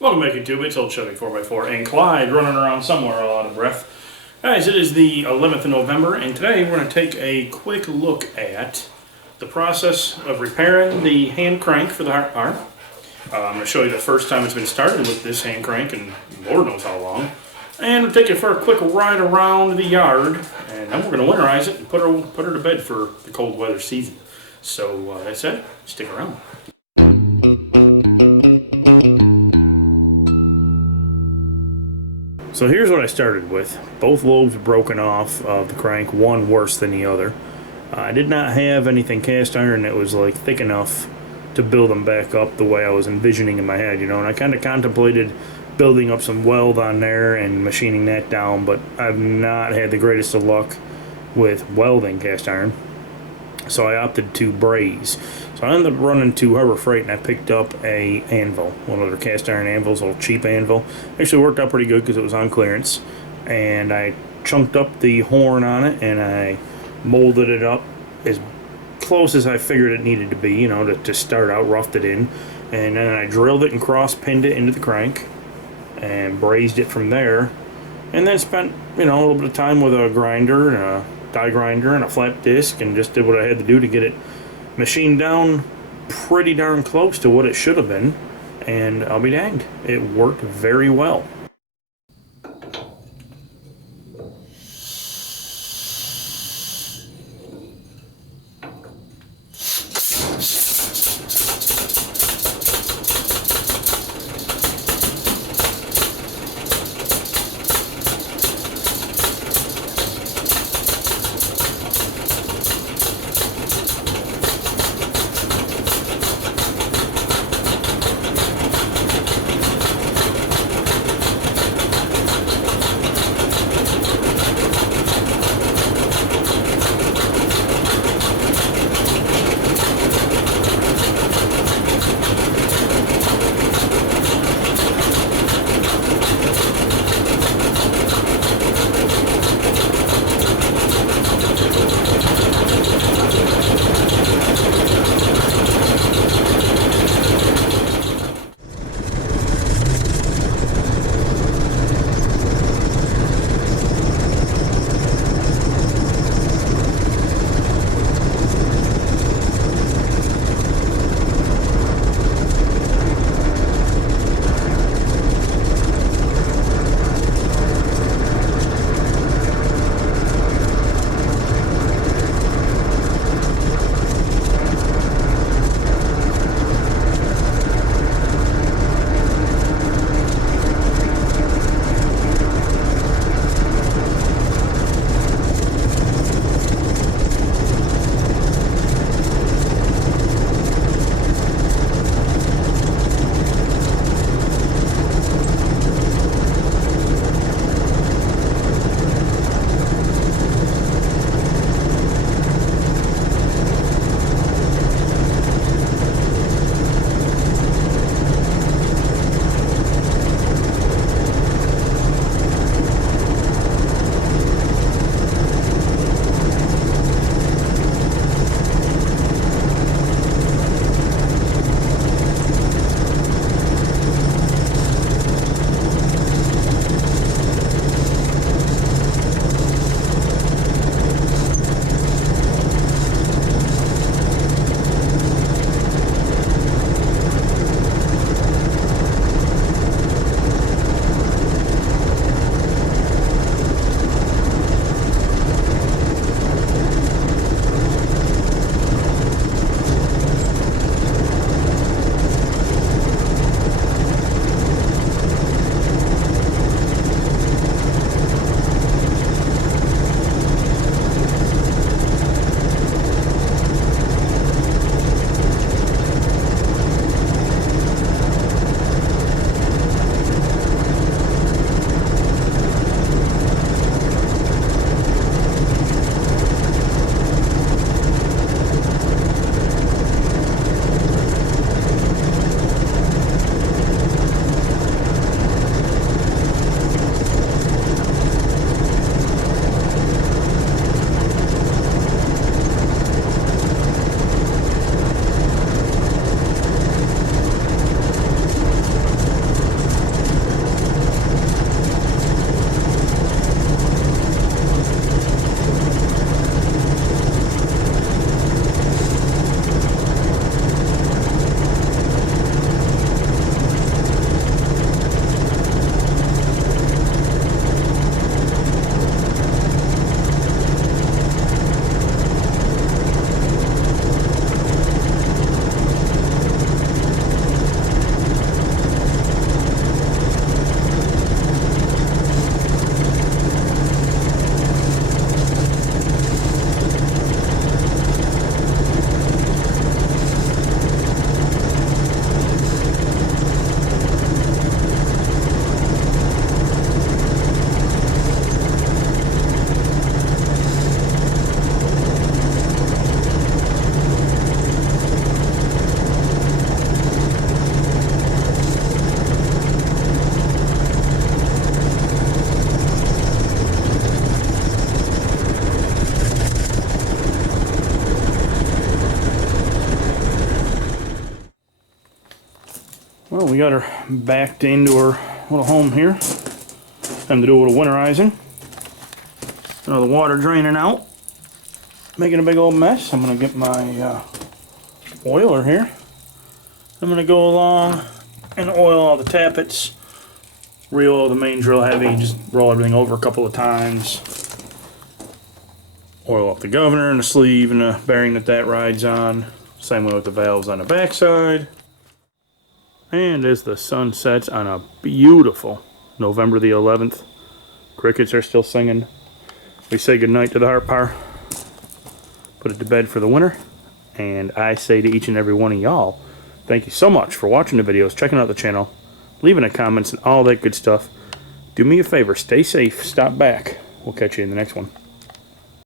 Welcome back YouTube, it's OldChevy4x4 and Clyde running around somewhere all out of breath. Guys, it is the 11th of November and today we're going to take a quick look at the process of repairing the hand crank for the Hart Parr. I'm going to show you the first time it's been started with this hand crank and Lord knows how long. And we'll take you for a quick ride around the yard and then we're going to winterize it and put her to bed for the cold weather season. So that said, stick around. So here's what I started with. Both lobes broken off of the crank, one worse than the other. I did not have anything cast iron that was like thick enough to build them back up the way I was envisioning in my head, you know, and I kind of contemplated building up some weld on there and machining that down, but I've not had the greatest of luck with welding cast iron. So I opted to braze. So I ended up running to Harbor Freight and I picked up a anvil, one of their cast iron anvils, a little cheap anvil. Actually worked out pretty good because it was on clearance. And I chunked up the horn on it and I molded it up as close as I figured it needed to be, you know, to start out, roughed it in. And then I drilled it and cross-pinned it into the crank and brazed it from there. And then spent, you know, a little bit of time with a grinder and a die grinder and a flat disc and just did what I had to do to get it machined down pretty darn close to what it should have been, and I'll be danged, it worked very well. Well, we got her backed into her little home here. Time to do a little winterizing. The water draining out, making a big old mess. I'm going to get my oiler here. I'm going to go along and oil all the tappets, re-oil the main drill heavy, just roll everything over a couple of times. Oil up the governor and the sleeve and the bearing that rides on. Same way with the valves on the backside. And as the sun sets on a beautiful November the 11th, crickets are still singing. We say goodnight to the Hart Parr, put it to bed for the winter, and I say to each and every one of y'all, thank you so much for watching the videos, checking out the channel, leaving the comments and all that good stuff. Do me a favor, stay safe, stop back. We'll catch you in the next one.